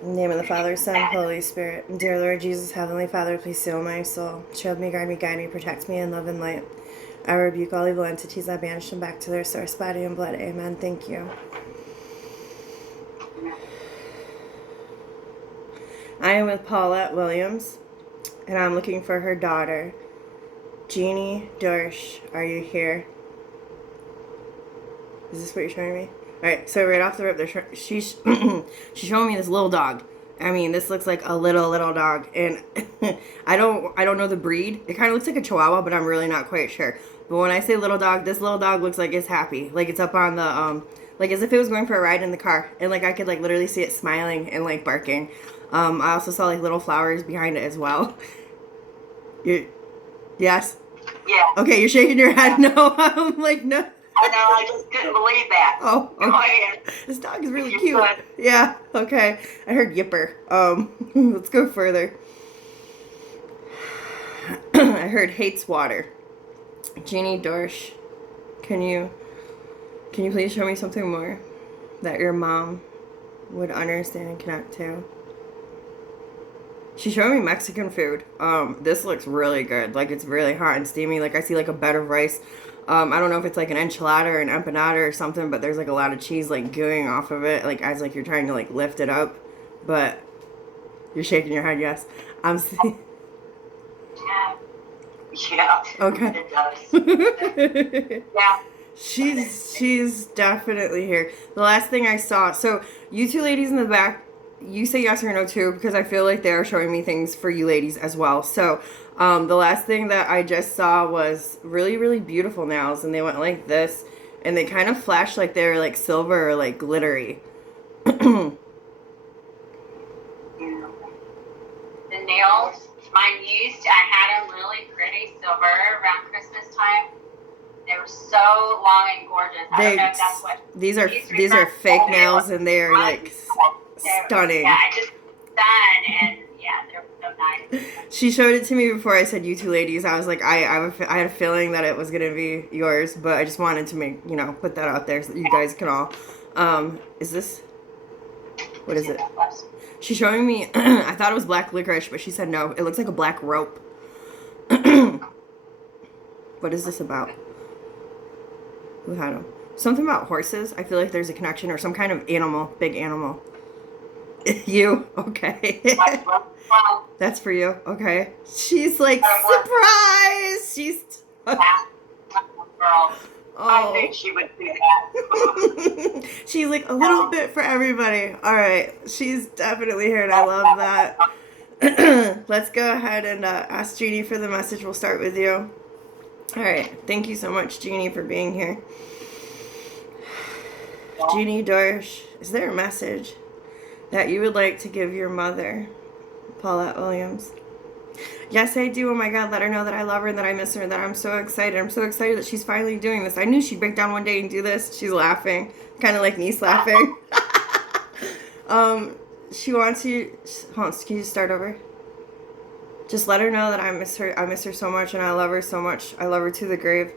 In the name of the Father, Son, Holy Spirit. Dear Lord Jesus, Heavenly Father, please seal my soul. Shield me, guide me, protect me in love and light. I rebuke all evil entities. I banish them back to their source, body, and blood. Amen. Thank you. I am with Cpwilliams, and I'm looking for her daughter, Jeannie Dorsch. Are you here? Is this what you're showing me? Alright, so right off the rip, she's showing me this little dog. I mean, this looks like a little dog, and I don't know the breed. It kind of looks like a Chihuahua, but I'm really not quite sure. But when I say little dog, this little dog looks like it's happy, like it's up on the like as if it was going for a ride in the car, and like I could like literally see it smiling and like barking. I also saw like little flowers behind it as well. You, yes. Yeah. Okay, you're shaking your head. No, I'm like no. I know, I just couldn't believe that. Oh, Go ahead. This dog is really You cute. could. Yeah, okay. I heard yipper. Let's go further. I heard hates water. Jeannie Dorsch, can you please show me something more that your mom would understand and connect to? She's showing me Mexican food. This looks really good. Like it's really hot and steamy. Like I see like a bed of rice. I don't know if it's like an enchilada or an empanada or something, but there's like a lot of cheese like gooing off of it, like as like you're trying to like lift it up. But you're shaking your head, yes. I'm seeing. Yeah. Okay. It does. Yeah. She's definitely here. The last thing I saw, so you two ladies in the back, you say yes or no too, because I feel like they are showing me things for you ladies as well. So the last thing that I just saw was really beautiful nails, and they went like this, and they kind of flashed like they were like silver or like glittery. The nails, mine used, I had them really pretty silver around Christmas time. They were so long and gorgeous. I don't know if that's what these are fake nails, and they are like stunning. Yeah, I just done, and yeah, they're so nice. She showed it to me before I said you two ladies. I was like, I had a feeling that it was gonna be yours, but I just wanted to make put that out there so that you guys can all. Is this? What is it? She's showing me. I thought it was black licorice, but she said no. It looks like a black rope. What is this about? Who had them? Something about horses. I feel like there's a connection or some kind of animal, big animal. You okay? That's for you. Okay. She's like surprise. She's. Girl. I think she would do that. She's like a little bit for everybody. All right. She's definitely here, and I love that. Let's go ahead and ask Jeannie for the message. We'll start with you. All right. Thank you so much, Jeannie, for being here. Jeannie Dorsch, is there a message that you would like to give your mother, Cpwilliams? Yes, I do. Oh my God, let her know that I love her and that I miss her and that I'm so excited. I'm so excited that she's finally doing this. I knew she'd break down one day and do this. She's laughing, kind of like niece laughing. She wants you. Hold on, can you start over? Just let her know that I miss her. I miss her so much, and I love her so much. I love her to the grave.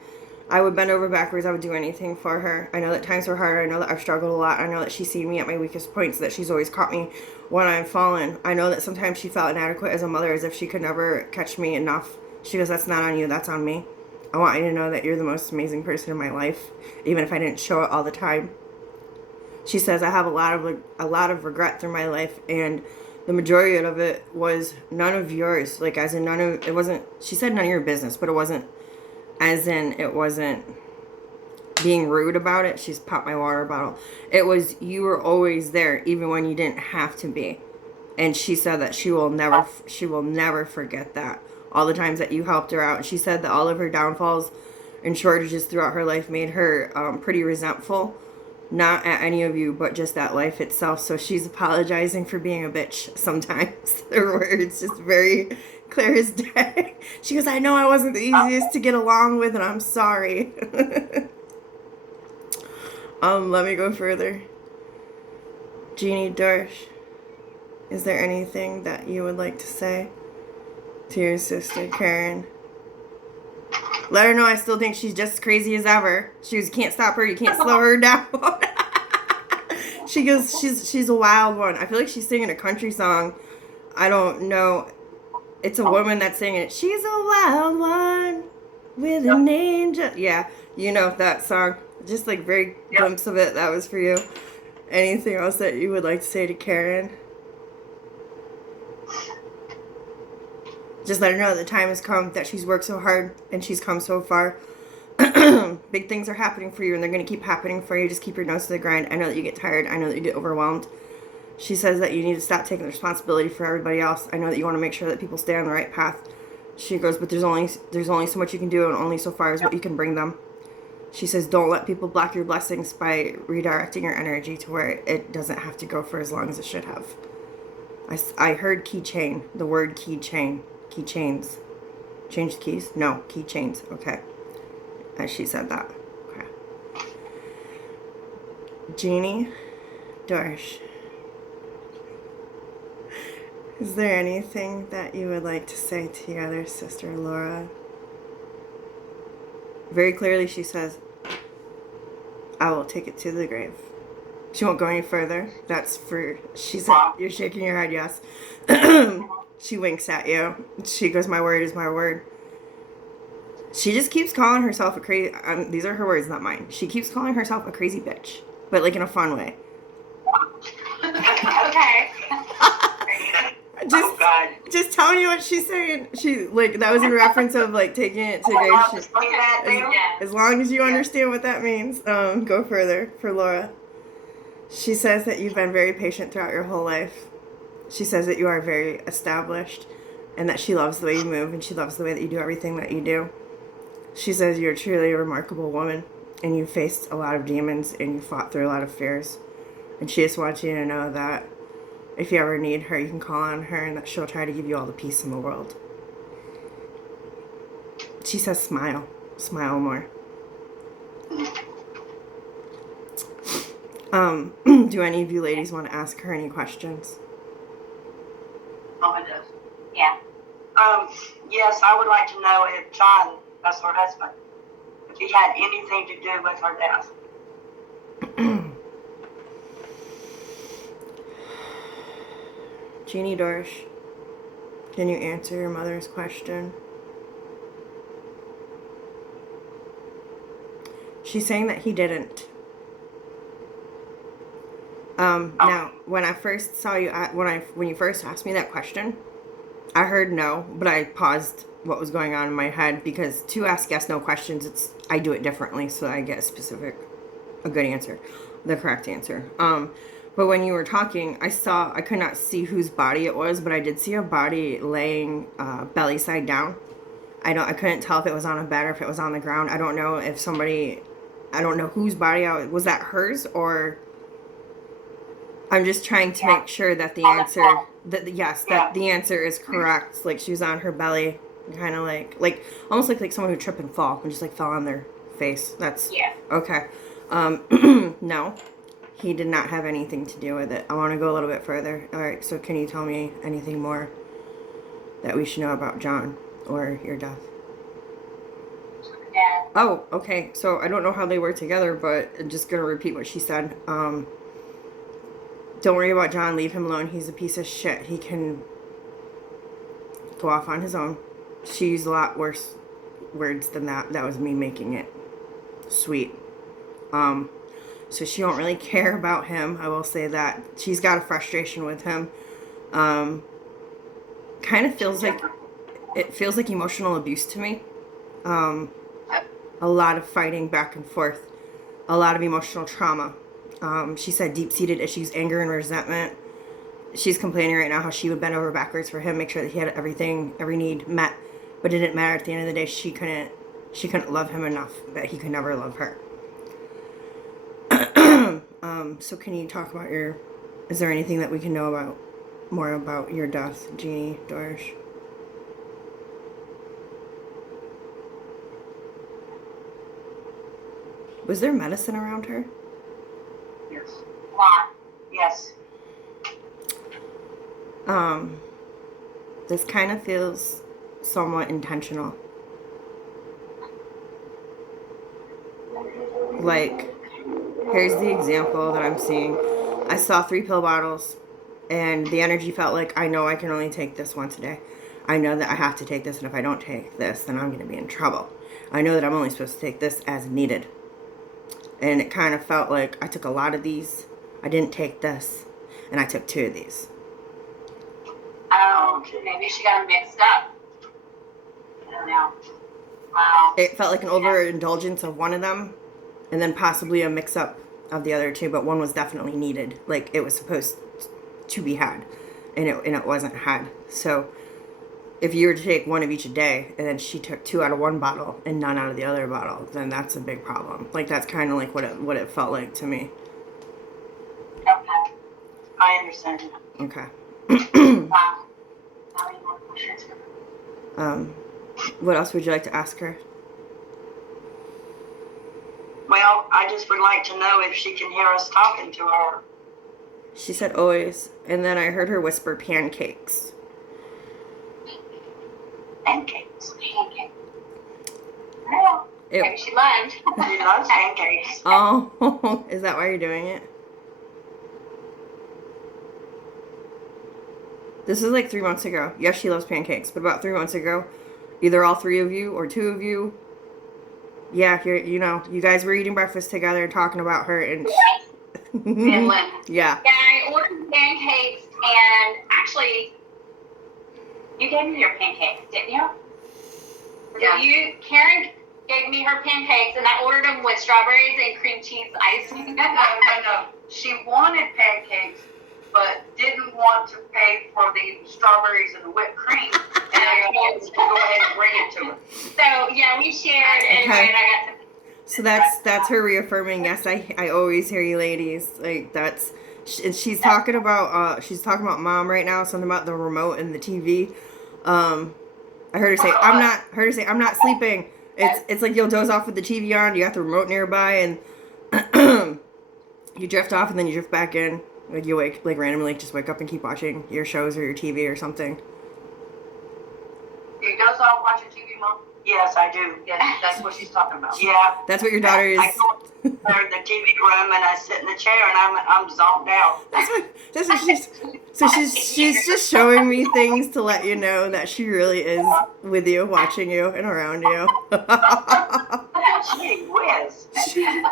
I would bend over backwards. I would do anything for her. I know that times were hard. I know that I've struggled a lot. I know that she's seen me at my weakest points, that she's always caught me when I've fallen. I know that sometimes she felt inadequate as a mother, as if she could never catch me enough. She goes, that's not on you. That's on me. I want you to know that you're the most amazing person in my life, even if I didn't show it all the time. She says, I have a lot of regret through my life, and the majority of it was none of yours. Like, as in none of, it wasn't, she said none of your business, but it wasn't, as in it wasn't being rude about it. She's popped my water bottle. It was, you were always there, even when you didn't have to be. And she said that she will never forget that. All the times that you helped her out. She said that all of her downfalls and shortages throughout her life made her pretty resentful. Not at any of you, but just at life itself. So she's apologizing for being a bitch sometimes. Her words just very clear as day. She goes, I know I wasn't the easiest to get along with, and I'm sorry. Let me go further. Jeannie Dorsch, is there anything that you would like to say to your sister, Karen? Let her know I still think she's just as crazy as ever. She can't stop her. You can't slow her down. She goes, she's a wild one. I feel like she's singing a country song. I don't know. It's a woman that's singing it. She's a wild one with an angel. Yeah, you know that song. Just like very glimpse of it. That was for you. Anything else that you would like to say to Karen? Just let her know that the time has come, that she's worked so hard and she's come so far. Big things are happening for you and they're going to keep happening for you. Just keep your nose to the grind. I know that you get tired. I know that you get overwhelmed. She says that you need to stop taking the responsibility for everybody else. I know that you want to make sure that people stay on the right path. She goes, but there's only so much you can do and only so far as what you can bring them. She says, don't let people block your blessings by redirecting your energy to where it doesn't have to go for as long as it should have. I heard keychain, the word keychain. Keychains. Change the keys? No, keychains. Okay. As she said that. Okay. Jeannie Dorsch. Is there anything that you would like to say to your other sister, Laura? Very clearly she says, I will take it to the grave. She won't go any further. That's for, she said, you're shaking your head, yes. She winks at you. She goes, my word is my word. She just keeps calling herself a crazy, these are her words, not mine. She keeps calling herself a crazy bitch, but like in a fun way. Okay. Just telling you what she's saying. She, like, that was in reference of like taking it to grave. As long as you understand what that means, go further for Laura. She says that you've been very patient throughout your whole life. She says that you are very established and that she loves the way you move and she loves the way that you do everything that you do. She says you're truly a remarkable woman and you faced a lot of demons and you fought through a lot of fears. And she just wants you to know that if you ever need her, you can call on her and that she'll try to give you all the peace in the world. She says smile. Smile more. Do any of you ladies want to ask her any questions? Mama does. Yeah. Yes, I would like to know if John, that's her husband, if he had anything to do with her death. Jeannie Dorsch, can you answer your mother's question? She's saying that he didn't. Now, when I first saw you, when you first asked me that question, I heard no, but I paused what was going on in my head because to ask yes, no questions, I do it differently, so I get a good answer, the correct answer. But when you were talking, I could not see whose body it was, but I did see a body laying belly side down. I couldn't tell if it was on a bed or if it was on the ground. I don't know whose body was that hers or. I'm just trying to make sure that the answer, that the answer is correct. Like she was on her belly, kind of like almost like someone who tripped and fall and just like fell on their face. That's okay. No, he did not have anything to do with it. I want to go a little bit further. All right, so can you tell me anything more that we should know about John or your death? Yeah. Oh, okay. So I don't know how they were together, but I'm just gonna repeat what she said. Don't worry about John. Leave him alone. He's a piece of shit. He can go off on his own. She used a lot worse words than that. That was me making it sweet. So she don't really care about him. I will say that. She's got a frustration with him. Kind of feels like emotional abuse to me. A lot of fighting back and forth. A lot of emotional trauma. She said deep-seated issues, anger and resentment. She's complaining right now how she would bend over backwards for him, make sure that he had every need met. But it didn't matter. At the end of the day, she couldn't love him enough that he could never love her. So can you talk about is there anything that we can know more about your death, Jeannie Dorsch? Was there medicine around her? Yes. Lot. Yes. This kind of feels somewhat intentional. Like, here's the example that I'm seeing. I saw 3 pill bottles, and the energy felt like, I know I can only take this once a day. I know that I have to take this, and if I don't take this, then I'm going to be in trouble. I know that I'm only supposed to take this as needed. And it kind of felt like I took a lot of these. I didn't take this, and I took 2 of these. Oh, maybe she got them mixed up. I don't know. Wow. It felt like an overindulgence of one of them, and then possibly a mix-up of the other 2, but one was definitely needed. Like, it was supposed to be had, and it wasn't had. So if you were to take 1 of each a day, and then she took 2 out of one bottle and none out of the other bottle, then that's a big problem. Like, that's kind of like what it felt like to me. Okay. I understand. Okay. Wow. Now we have more questions for her. What else would you like to ask her? Well, I just would like to know if she can hear us talking to her. She said always, and then I heard her whisper pancakes. Pancakes. Pancake. Well, Ew. maybe she learned. She loves pancakes. Oh, is that why you're doing it? This is like 3 months ago. Yes, she loves pancakes, but about 3 months ago, either all 3 of you or 2 of you, yeah, you guys were eating breakfast together and talking about her, and Me and Lynn. yeah. Yeah, I ordered pancakes, and actually, you gave me your pancakes, didn't you? Yeah. Karen gave me her pancakes, and I ordered them with strawberries and cream cheese icing. No. She wanted pancakes, but didn't want to pay for the strawberries and the whipped cream. And I told her to go ahead and bring it to her. So, yeah, we shared, and Okay. then I got some. So that's her reaffirming. Yes, I always hear you, ladies. Like she's talking about mom right now. Something about the remote and the TV. I heard her say I'm not sleeping. It's like you'll doze off with the TV on. You got the remote nearby, and you drift off, and then you drift back in. Like you wake, like randomly, just wake up and keep watching your shows or your TV or something. Do you doze off watching TV, Mom? Yes, I do. Yes, that's what she's talking about. Yeah. That's what your daughter is. I go to the TV room and I sit in the chair and I'm zonked out. That's what she's. So she's just showing me things to let you know that she really is with you, watching you, and around you. Gee whiz.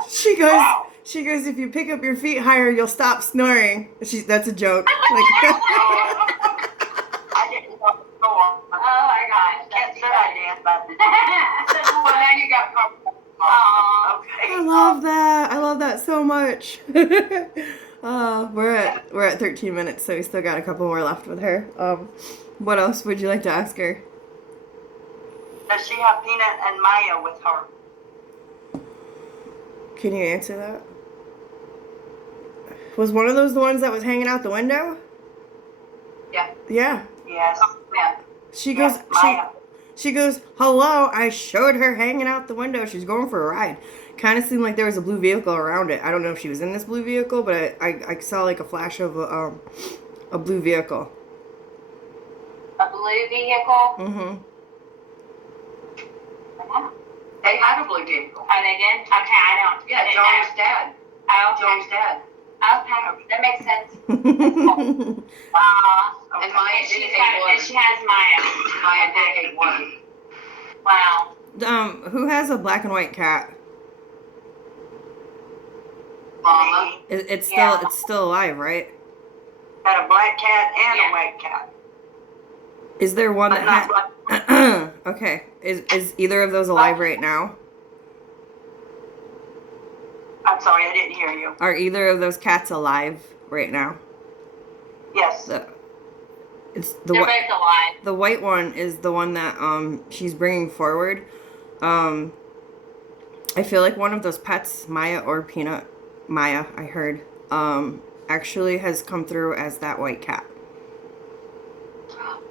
She goes. She goes. If you pick up your feet higher, you'll stop snoring. That's a joke. Like, I didn't know the door. Oh my gosh. Can't say I did, but Well, now you got comfortable. okay. I love that so much. We're at 13 minutes, so we still got a couple more left with her. What else would you like to ask her? Does she have Peanut and Maya with her? Can you answer that? Was one of those the ones that was hanging out the window? Yeah. Yeah. Yes. Yeah. She goes. Maya. She goes. Hello. I showed her hanging out the window. She's going for a ride. Kind of seemed like there was a blue vehicle around it. I don't know if she was in this blue vehicle, but I saw like a flash of a blue vehicle. A blue vehicle? Mm-hmm. They had a blue vehicle. Oh, they did? Okay, I don't. Yeah, John's dad. Oh, John's dad. okay. That makes sense. And Maya And did hate one. and she has Maya. Maya did hate one. Wow. Who has a black and white cat? Mama It's Yeah. still alive, right? had a black cat and Yeah. a white cat. Is there one But that not black. had? Okay. Is either of those alive right now? I'm sorry, I didn't hear you. Are either of those cats alive right now? Yes. It's the They're white. both alive. The white one is the one that she's bringing forward. I feel like one of those pets, Maya or Peanut, Maya, I heard, actually has come through as that white cat.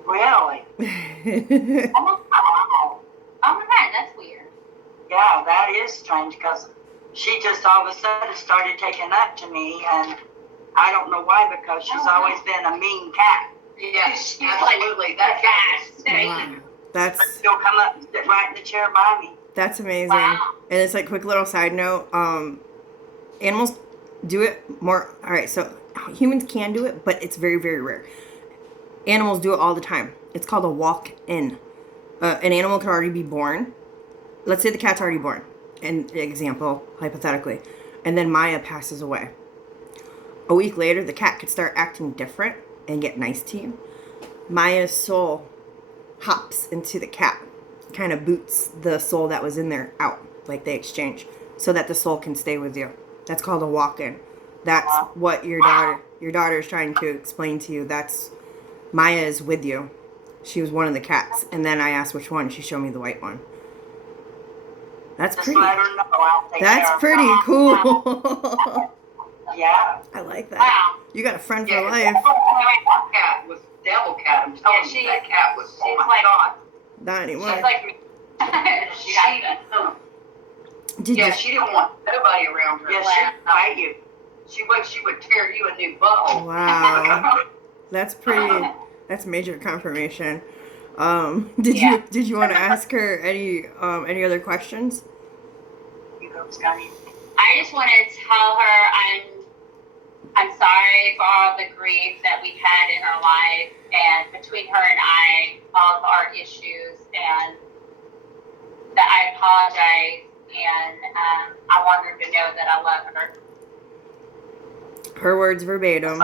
Really? Oh my god, that's weird. Yeah, that is strange because she just all of a sudden started taking up to me, and I don't know why, because she's always been a mean cat. Yeah, she's absolutely. That's Wow. But she'll come up and sit right in the chair by me. That's amazing. Wow. And it's like quick little side note. Animals do it more. All right. So Humans can do it, but it's very, very rare. Animals do it all the time. It's called a walk-in. An animal could already be born. Let's say the cat's already born. An example, hypothetically. And then Maya passes away. A week later, the cat could start acting different and get nice to you. Maya's soul hops into the cat, kind of boots the soul that was in there out, like they exchange, so that the soul can stay with you. That's called a walk-in. That's what your daughter is trying to explain to you. That's Maya is with you. She was one of the cats, and then I asked which one. She showed me the white one. That's Just pretty. let her know. I'll take That's care of pretty her. cool. Yeah. I like that. Wow. You got a friend for Yeah, life. that cat was devil cat. I'm telling you, that cat was. Oh she's my like- God. Not anymore. She's like me. She has to. Did Yeah, you? she didn't want nobody around her. Yeah, She'd fight you. She would tear you a new butthole. Wow. That's pretty. That's major confirmation. Did Yeah. you want to ask her any other questions? You go, Scotty. I just want to tell her I'm sorry for all the grief that we've had in our life, and between her and I, all of our issues, and that I apologize, and I want her to know that I love her. Her words verbatim.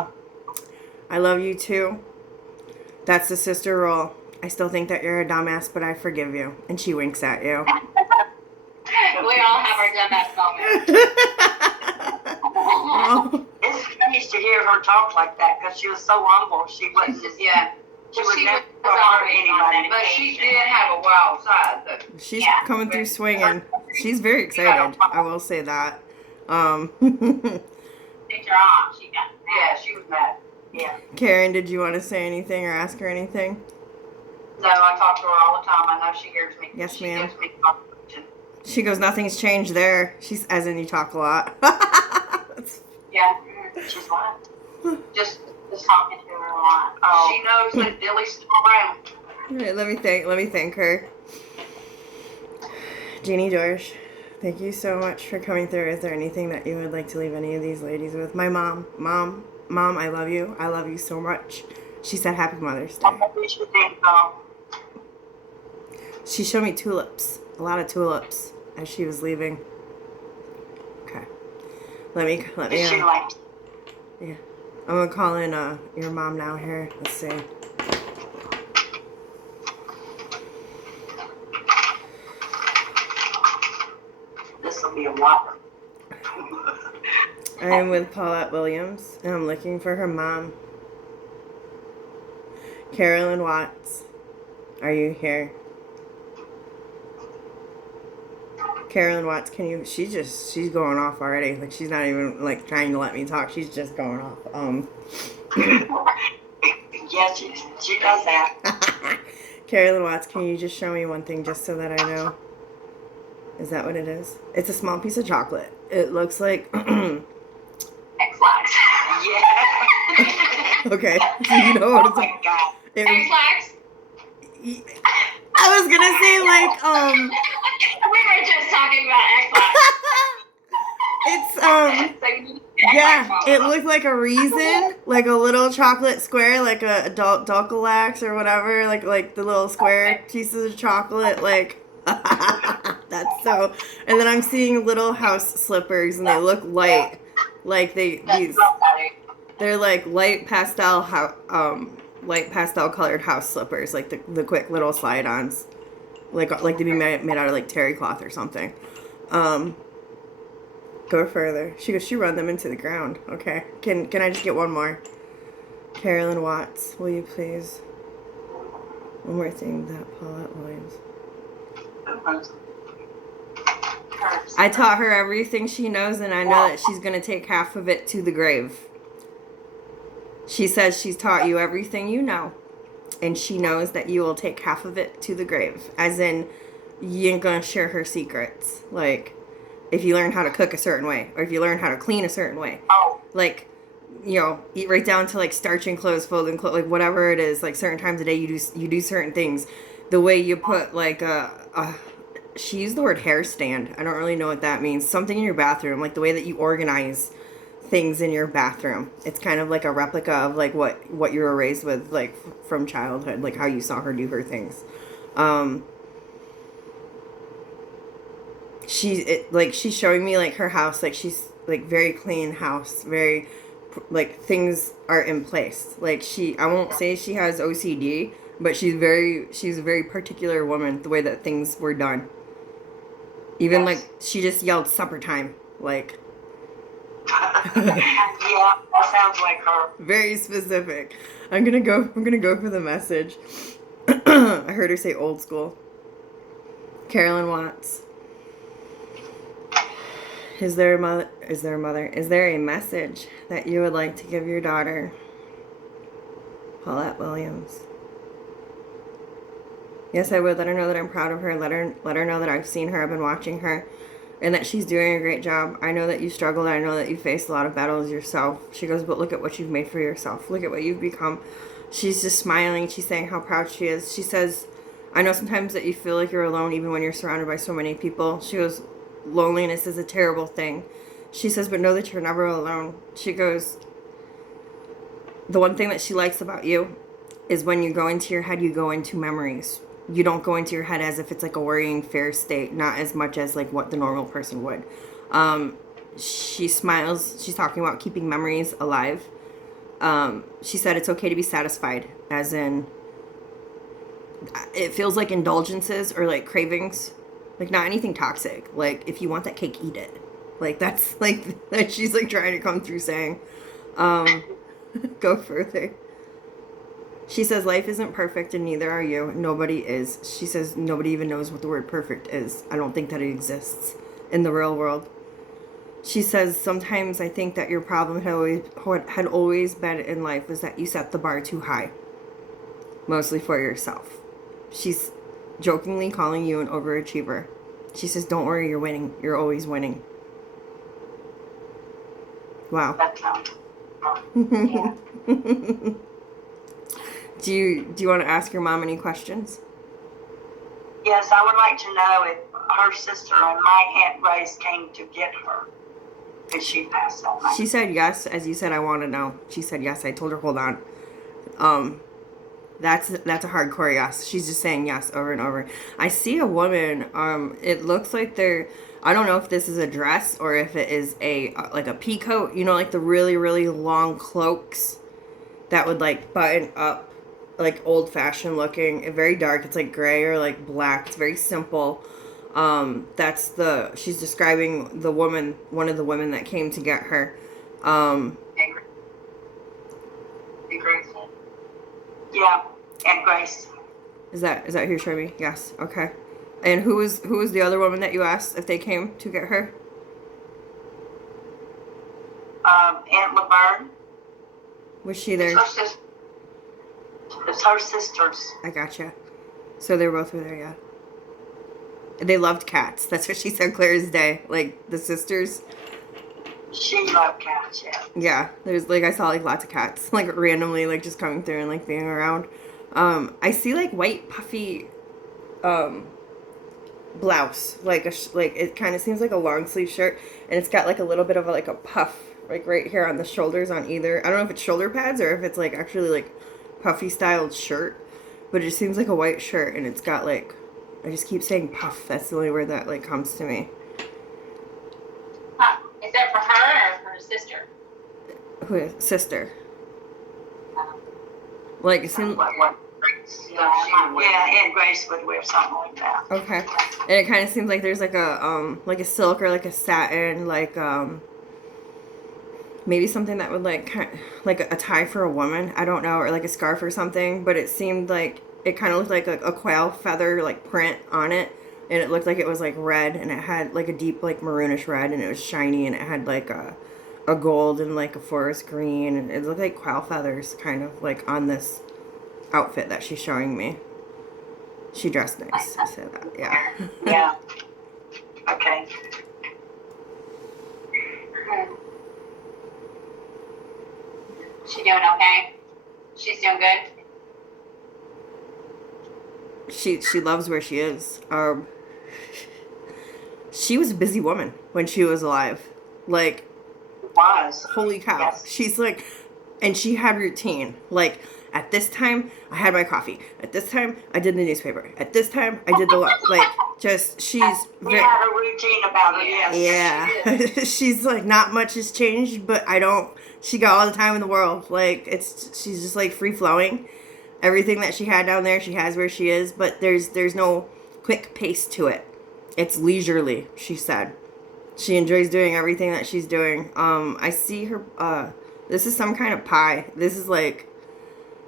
I love you too. That's the sister role. I still think that you're a dumbass, but I forgive you. And she winks at you. We all have our dumbass moments. Oh, It's nice to hear her talk like that because she was so humble. She wasn't. Yeah. She would She never was hurt always anybody. on But she medication. did have a wild side, though. she's Yeah. coming through swinging. She's very excited. I will say that. Later on, she got Yeah, mad. she was mad. Yeah. Karen, did you want to say anything or ask her anything? No, I talk to her all the time. I know she hears me. Yes, she ma'am. gives me confirmation. She goes, nothing's changed there. She's, as in you talk a lot. Yeah. She's what? Just Talking to her a lot. oh. She knows that Dilly's still around. All right, let me thank her. Jeannie George, thank you so much for coming through. Is there anything that you would like to leave any of these ladies with? My mom, I love you. I love you so much. She said Happy Mother's Day. I wish you think, She showed me tulips, a lot of tulips, as she was leaving. Okay, let me. is she like, Yeah, I'm gonna call in your mom now. Here, let's see. this will be a whopper? I am with Cpwilliams, and I'm looking for her mom. Carolyn Watts, are you here? Carolyn Watts, can you? She's going off already. Like she's not even like trying to let me talk. She's just going off. Yeah, she does that. Carolyn Watts, can you just show me one thing just so that I know? Is that what it is? It's a small piece of chocolate. It looks like. X-Lax. Yeah. Okay, so you know what Oh it's my like. God. It, X-Lax. I was gonna say like We were just talking about X-Lax. it's So you need yeah, X-Lax it mama. looked like a raisin, like a little chocolate square, like a adult Dulcolax or whatever, like the little square pieces of chocolate, like that's so. And then I'm seeing little house slippers, and they look light, like they're like light pastel colored house slippers, like the quick little slide-ons, like to be made out of like terry cloth or something. Go further. She goes, she run them into the ground. Okay. Can I just get one more? Carolyn Watts, will you please? One more thing that Paulette Williams. I taught her everything she knows, and I know that she's going to take half of it to the grave. She says she's taught you everything you know, and she knows that you will take half of it to the grave. As in, you ain't going to share her secrets. Like, if you learn how to cook a certain way, or if you learn how to clean a certain way. Oh. Like, you know, eat right down to like starching clothes, folding clothes, like whatever it is. Like certain times a day, you do certain things. The way you put like she used the word hair stand. I don't really know what that means. Something in your bathroom, like the way that you organize things in your bathroom. It's kind of like a replica of like what you were raised with, like from childhood, like how you saw her do her things. She's showing me like her house, like she's like very clean house, very like things are in place. Like I won't say she has OCD, but she's a very particular woman, the way that things were done. Even like she just yelled supper time, like Yeah, that sounds like her. very specific. I'm gonna go for the message. I heard her say old school. Carolyn Watts. Is there a mother? Is there a message that you would like to give your daughter, Cpwilliams? Yes, I would. Let her know that I'm proud of her. Let her know that I've seen her, I've been watching her, and that she's doing a great job. I know that you struggled. I know that you faced a lot of battles yourself. She goes, but look at what you've made for yourself. Look at what you've become. She's just smiling. She's saying how proud she is. She says, I know sometimes that you feel like you're alone even when you're surrounded by so many people. She goes, loneliness is a terrible thing. She says, but know that you're never alone. She goes, the one thing that she likes about you is when you go into your head, you go into memories. You don't go into your head as if it's like a worrying fear state, not as much as like what the normal person would. She smiles. She's talking about keeping memories alive. She said it's okay to be satisfied, as in it feels like indulgences or like cravings, like not anything toxic. Like if you want that cake, eat it. Like that's like that she's like trying to come through saying. Go further. She says life isn't perfect and neither are you. Nobody is. She says nobody even knows what the word perfect is. I don't think that it exists in the real world. She says sometimes I think that your problem had always been in life was that you set the bar too high. Mostly for yourself. She's jokingly calling you an overachiever. She says don't worry, you're winning. You're always winning. Wow. That sounds. Yeah. Do you want to ask your mom any questions? Yes, I would like to know if her sister and my Aunt Grace came to get her. Did she pass that night? She said yes. As you said, I want to know. She said yes. I told her, hold on. That's a hardcore yes. She's just saying yes over and over. I see a woman. It looks like I don't know if this is a dress or if it is like a pea coat. You know, like the really, really long cloaks that would like button up, like old fashioned looking, very dark. It's like gray or like black. It's very simple. She's describing the woman, one of the women that came to get her. Grace. Yeah, Aunt Grace. Is that who you're showing me? Yes. Okay. And who was the other woman that you asked if they came to get her? Aunt Laverne. Was she there? It's her sisters. I gotcha. So they both were there, yeah. They loved cats. That's what she said clear as day. Like, the sisters. She loved cats, yeah. Yeah. There's, like, I saw, like, lots of cats. Like, randomly, like, just coming through and, like, being around. I see, like, white, puffy, blouse. Like, it kind of seems like a long sleeve shirt. And it's got, like, a little bit of, like, a puff, like, right here on the shoulders on either. I don't know if it's shoulder pads or if it's, like, actually, like, puffy styled shirt. But it just seems like a white shirt. And it's got, like, I just keep saying puff. That's the only word that, like, comes to me. Huh. Is that for her or for her sister? Who is? Sister. Like, it seems... Yeah, Aunt Grace would wear something like that. Okay. And it kind of seems like there's, like a silk or, like, a satin, like, maybe something that would, like, like a tie for a woman. I don't know. Or, like, a scarf or something. But it seemed like... It kind of looked like a quail feather, like, print on it. And it looked like it was, like, red. And it had, like, a deep, like, maroonish red. And it was shiny. And it had, like, a gold and, like, a forest green. And it looked like quail feathers, kind of, like, on this outfit that she's showing me. She dressed nice. I said that, yeah. Yeah. Okay. She doing okay? She's doing good? She loves where she is. She was a busy woman when she was alive. Like, was. Holy cow. Yes. She's like, and she had routine. Like, at this time, I had my coffee. At this time, I did the newspaper. At this time, I did the, like, just, she's We very, had a routine about her, yes. yeah. She did. She's like, not much has changed, but she got all the time in the world. Like, she's just like free flowing. Everything that she had down there, she has where she is, but there's no quick pace to it. It's leisurely, she said. She enjoys doing everything that she's doing. I see her, this is some kind of pie. This is like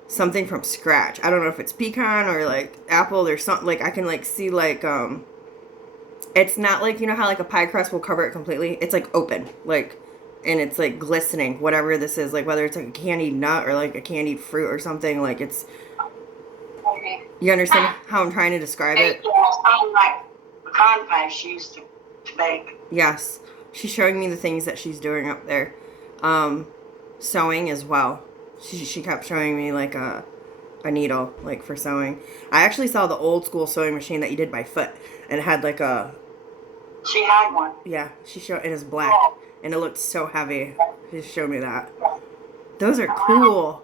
something from scratch. I don't know if it's pecan or like apple or something. Like I can like see like, it's not like, you know how like a pie crust will cover it completely? It's like open, like, and it's like glistening, whatever this is, like whether it's like a candied nut or like a candied fruit or something, like it's, you understand how I'm trying to describe it? Something like pecan pie she used to bake. Yes. She's showing me the things that she's doing up there. Sewing as well. She kept showing me like a needle, like for sewing. I actually saw the old school sewing machine that you did by foot, and it had like a, She had one. yeah, she showed, it is black, and it looked so heavy. She showed me that. Those are cool.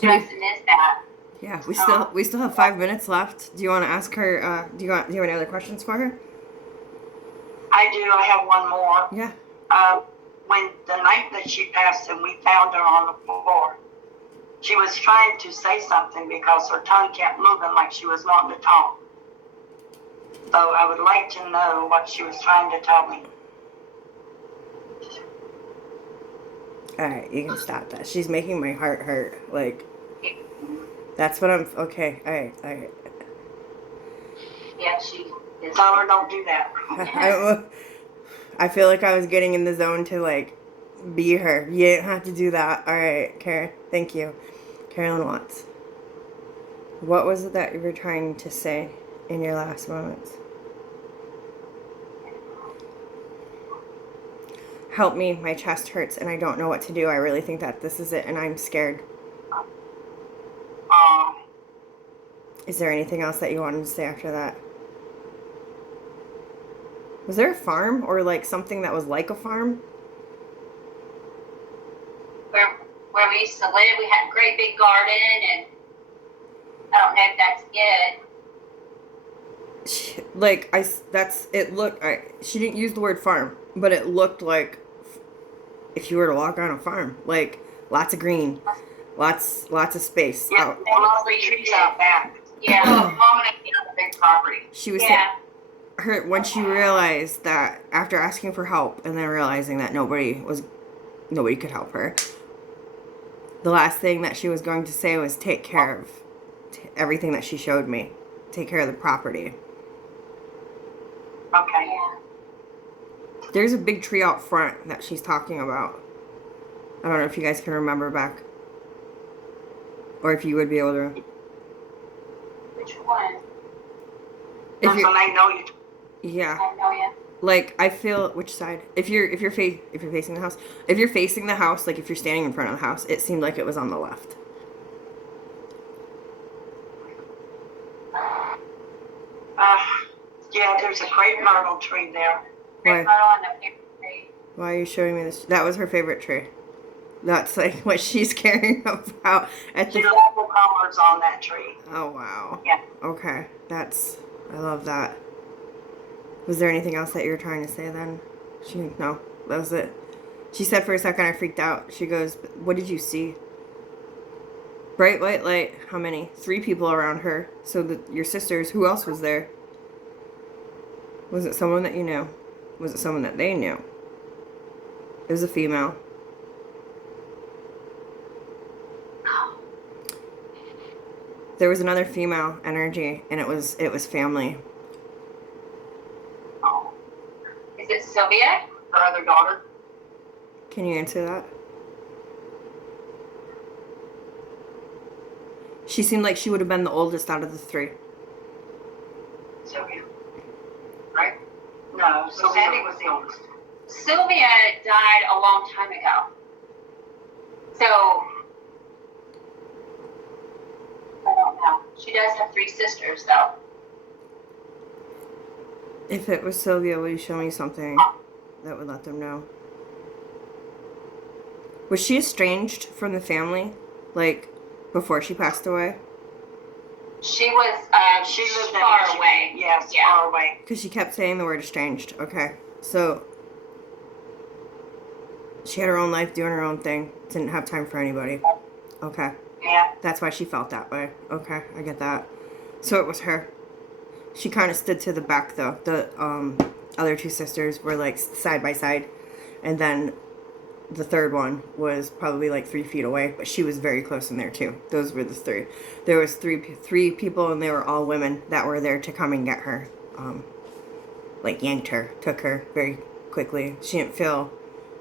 Justin is that. Yeah, we still have 5 minutes left. Do you want to ask her? Do you have any other questions for her? I do. I have one more. Yeah. When the night that she passed and we found her on the floor, she was trying to say something because her tongue kept moving like she was wanting to talk. So I would like to know what she was trying to tell me. All right, you can stop that. She's making my heart hurt. Like, that's what I'm. Okay. All right. Yeah, she is. Tell her don't do that. I feel like I was getting in the zone to like be her. You didn't have to do that. All right, Karen. Thank you, Carolyn Watts. What was it that you were trying to say in your last moments? Help me. My chest hurts and I don't know what to do. I really think that this is it, and I'm scared. Is there anything else that you wanted to say after that? Was there a farm or like something that was like a farm? Where we used to live, we had a great big garden, and I don't know if that's it. Like she didn't use the word farm, but it looked like if you were to walk on a farm, like lots of green, lots of space. Yeah, lots of trees out back. Yeah, Mom and I had a big property. She was yeah. her when she realized that after asking for help and then realizing that nobody could help her. The last thing that she was going to say was take care of everything that she showed me. Take care of the property. Okay. Yeah. There's a big tree out front that she's talking about. I don't know if you guys can remember back. Or if you would be able to. Which one? If That's you, when I know you. yeah. I know you. Like I feel which side? If you're facing the house, like if you're standing in front of the house, it seemed like it was on the left. Yeah, there's a crepe myrtle tree there. Why? On the paper tree. Why are you showing me this? That was her favorite tree. That's like what she's caring about at the. Beautiful colors on that tree. Oh wow. Yeah. Okay, I love that. Was there anything else that you were trying to say then? No, that was it. She said for a second I freaked out. She goes, "What did you see?" Bright white light. How many? 3 people around her. So your sisters. Who else was there? Was it someone that you knew? Was it someone that they knew? It was a female. There was another female energy, and it was family. Oh. Is it Sylvia? Her other daughter. Can you answer that? She seemed like she would have been the oldest out of the 3. Sylvia. Right? No, so Sandy was the oldest. Sylvia died a long time ago. So, I don't know. She does have 3 sisters, though. If it was Sylvia, will you show me something? that would let them know. Was she estranged from the family, like, before she passed away? She was She lived in far Michigan. away. Yes, Yeah. far away. Because she kept saying the word estranged. Okay. So, she had her own life, doing her own thing. Didn't have time for anybody. Okay. Yeah. That's why she felt that way. Okay, I get that. So it was her. She kind of stood to the back, though. The other two sisters were, like, side by side. And then the third one was probably, like, 3 feet away. But she was very close in there, too. Those were the three. There was three people, and they were all women that were there to come and get her. Like, yanked her. Took her very quickly. She didn't feel...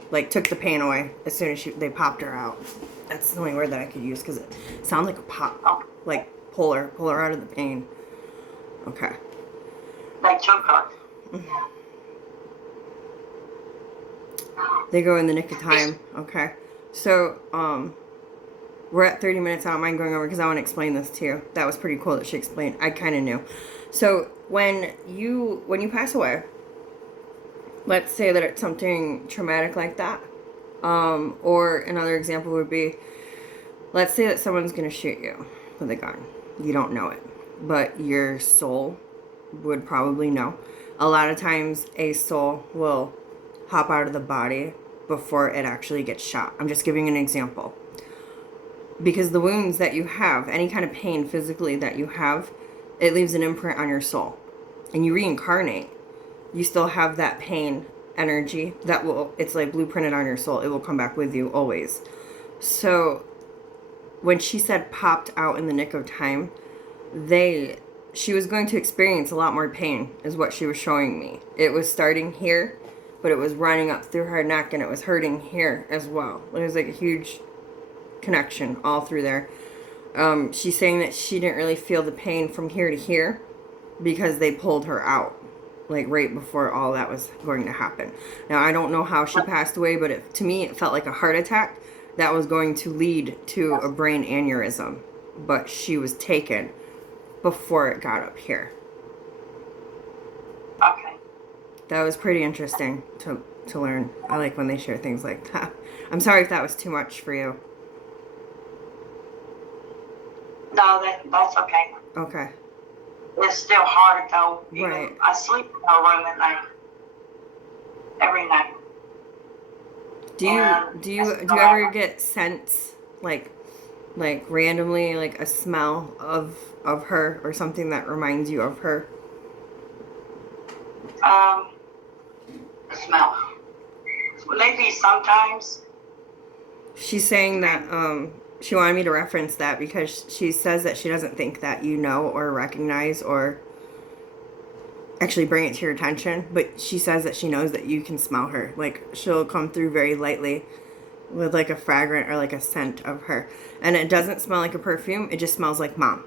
Like, took the pain away as soon as they popped her out. That's the only word that I could use because it sounds like a pop. Like, pull her out of the pain. Okay. They took her. They go in the nick of time. Okay. So, we're at 30 minutes. I don't mind going over because I want to explain this to you. That was pretty cool that she explained. I kind of knew. So, when you pass away, let's say that it's something traumatic like that. Or another example would be, let's say that someone's going to shoot you with a gun. You don't know it, but your soul would probably know. A lot of times a soul will hop out of the body before it actually gets shot. I'm just giving an example. Because the wounds that you have, any kind of pain physically that you have, it leaves an imprint on your soul. And you reincarnate. You still have that pain energy that will, it's like blueprinted on your soul. It will come back with you always. So when she said popped out in the nick of time, she was going to experience a lot more pain is what she was showing me. It was starting here, but it was running up through her neck and it was hurting here as well. It was like a huge connection all through there. She's saying that she didn't really feel the pain from here to here because they pulled her out. Like right before all that was going to happen. Now, I don't know how she passed away, but to me, it felt like a heart attack that was going to lead to a brain aneurysm. But she was taken before it got up here. Okay. That was pretty interesting to learn. I like when they share things like that. I'm sorry if that was too much for you. No, that's okay. Okay. It's still hard though. Right. I sleep in her room at night. Every night. Do you ever get scents like randomly, like a smell of her or something that reminds you of her? The smell. Maybe sometimes. She's saying that she wanted me to reference that because she says that she doesn't think that you know or recognize or actually bring it to your attention, but she says that she knows that you can smell her. Like, she'll come through very lightly with like a fragrant or like a scent of her. And it doesn't smell like a perfume. It just smells like mom.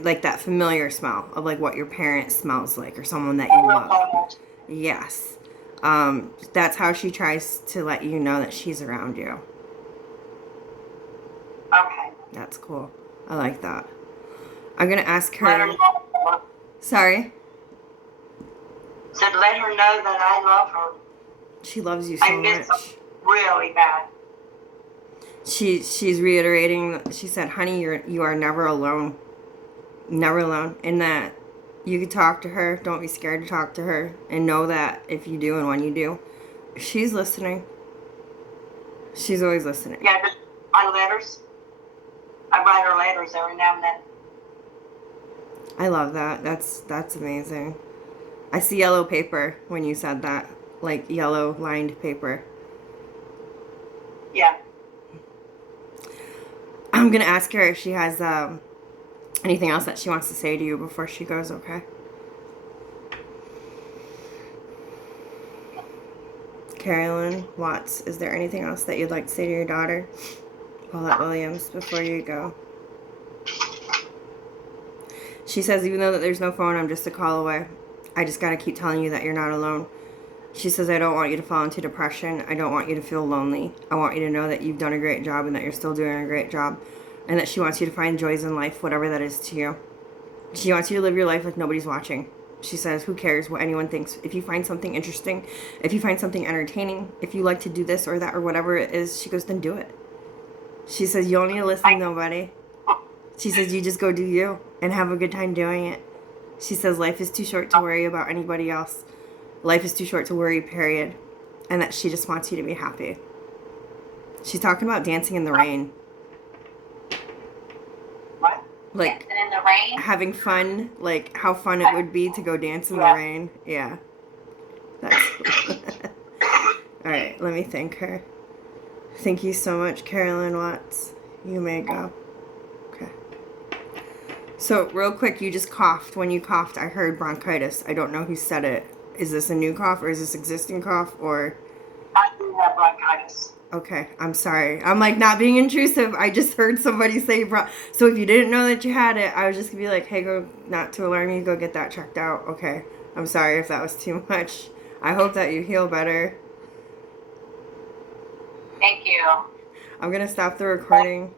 Like that familiar smell of like what your parent smells like or someone that you love. Yes. That's how she tries to let you know that she's around you. Okay. That's cool. I like that. I'm going to ask Let her her. know. Sorry? Said let her know that I love her. She loves you I so miss much. her really bad. She's reiterating. She said, "Honey, you are never alone. Never alone. And that you can talk to her. Don't be scared to talk to her. And know that if you do and when you do, she's listening. She's always listening." Yeah, just my letters. I write her letters every now and then. I love that. That's amazing. I see yellow paper when you said that, like yellow lined paper. Yeah. I'm gonna ask her if she has anything else that she wants to say to you before she goes. Okay. Carolyn Watts, is there anything else that you'd like to say to your daughter, Paulette Williams, before you go? She says, even though that there's no phone, I'm just a call away. I just gotta keep telling you that you're not alone. She says, I don't want you to fall into depression. I don't want you to feel lonely. I want you to know that you've done a great job and that you're still doing a great job. And that she wants you to find joys in life, whatever that is to you. She wants you to live your life like nobody's watching. She says, who cares what anyone thinks? If you find something interesting, if you find something entertaining, if you like to do this or that or whatever it is, she goes, then do it. She says, you don't need to listen to nobody. She says, you just go do you and have a good time doing it. She says, life is too short to worry about anybody else. Life is too short to worry, period. And that she just wants you to be happy. She's talking about dancing in the rain. What? Like, Dancing in the rain. having fun, like how fun it would be to go dance in the Yeah. rain. Yeah. That's all right, let me thank her. Thank you so much, Carolyn Watts. You may go. Okay. So, real quick, you just coughed. When you coughed, I heard bronchitis. I don't know who said it. Is this a new cough or is this existing cough or... I do have bronchitis. Okay, I'm sorry. I'm like not being intrusive. I just heard somebody say so if you didn't know that you had it, I was just gonna be like, hey, go, not to alarm you, go get that checked out. Okay. I'm sorry if that was too much. I hope that you heal better. Thank you. I'm gonna stop the recording.